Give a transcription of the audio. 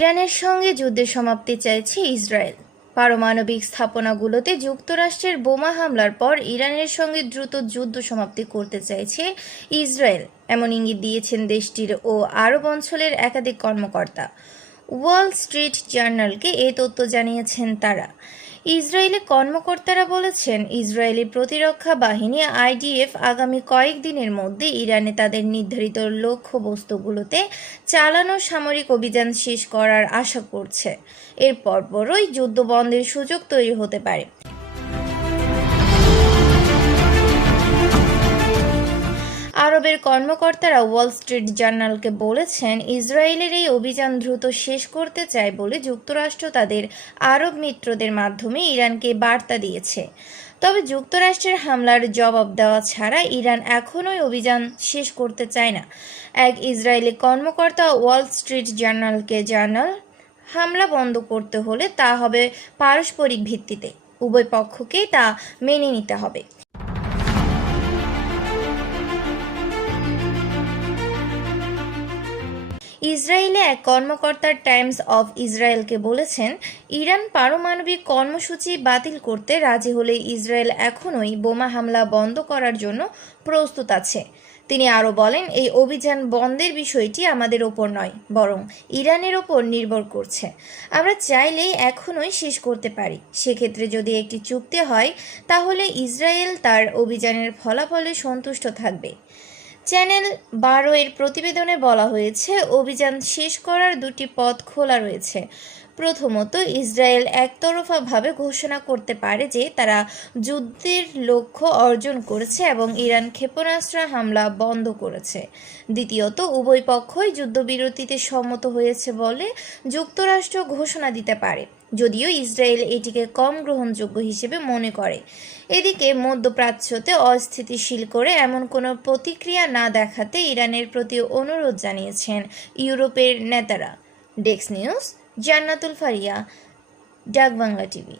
ইরানের সঙ্গে যুদ্ধের সমাপ্তি চাইছে ইসরায়েল। পারমাণবিক স্থাপনাগুলোতে যুক্তরাষ্ট্রের বোমা হামলার পর ইরানের সঙ্গে দ্রুত যুদ্ধ সমাপ্তি করতে চাইছে ইসরায়েল, এমন ইঙ্গিত দিয়েছেন দেশটির ও আরব অঞ্চলের একাধিক কর্মকর্তা। ওয়াল স্ট্রিট জার্নালকে এই তথ্য জানিয়েছেন তারা। ইসরায়েলি কর্মকর্তারা বলেছেন, ইসরায়েলি প্রতিরক্ষা বাহিনী আইডিএফ আগামী কয়েকদিনের মধ্যে ইরানে তাদের নির্ধারিত লক্ষ্যবস্তুগুলোতে চালানো সামরিক অভিযান শেষ করার আশা করছে। এর পরপরই যুদ্ধ বন্ধের সুযোগ তৈরি হতে পারে। আরবের কর্মকর্তারা ওয়াল স্ট্রিট জার্নালকে বলেছেন, ইসরায়েলের এই অভিযান দ্রুত শেষ করতে চায় বলে যুক্তরাষ্ট্র তাদের আরব মিত্রদের মাধ্যমে ইরানকে বার্তা দিয়েছে। তবে যুক্তরাষ্ট্রের হামলার জবাব দেওয়া ছাড়া ইরান এখনই অভিযান শেষ করতে চায় না। এক ইসরায়েলি কর্মকর্তা ওয়াল স্ট্রিট জার্নালকে জানান, হামলা বন্ধ করতে হলে তা হবে পারস্পরিক ভিত্তিতে, উভয় পক্ষকেই তা মেনে নিতে হবে। ইসরায়েলে এক কর্মকর্তা টাইমস অফ ইসরায়েলকে বলেছেন, ইরান পারমাণবিক কর্মসূচি বাতিল করতে রাজি হলে ইসরায়েল এখনই বোমা হামলা বন্ধ করার জন্য প্রস্তুত আছে। তিনি আরও বলেন, এই অভিযান বন্ধের বিষয়টি আমাদের ওপর নয়, বরং ইরানের ওপর নির্ভর করছে। আমরা চাইলেই এখনই শেষ করতে পারি। সেক্ষেত্রে যদি একটি চুক্তি হয়, তাহলে ইসরায়েল তার অভিযানের ফলাফলে সন্তুষ্ট থাকবে। চ্যানেল 12 এর প্রতিবেদনে বলা হয়েছে, অভিযান শেষ করার দুটি পথ খোলা রয়েছে। প্রথমত, ইসরায়েল একতরফাভাবে ঘোষণা করতে পারে যে তারা যুদ্ধের লক্ষ্য অর্জন করেছে এবং ইরান ক্ষেপণাস্ত্র হামলা বন্ধ করেছে। দ্বিতীয়ত, উভয় পক্ষই যুদ্ধবিরতিতে সম্মত হয়েছে বলে যুক্তরাষ্ট্র ঘোষণা দিতে পারে, যদিও ইসরায়েল এটিকে কম গ্রহণযোগ্য হিসেবে মনে করে। এদিকে মধ্যপ্রাচ্যতে অস্থিতিশীল করে এমন কোনো প্রতিক্রিয়া না দেখাতে ইরানের প্রতি অনুরোধ জানিয়েছেন ইউরোপের নেতারা। ডেস্ক নিউজ, জান্নাতুল ফারিয়া, ডাক বাংলা টিভি।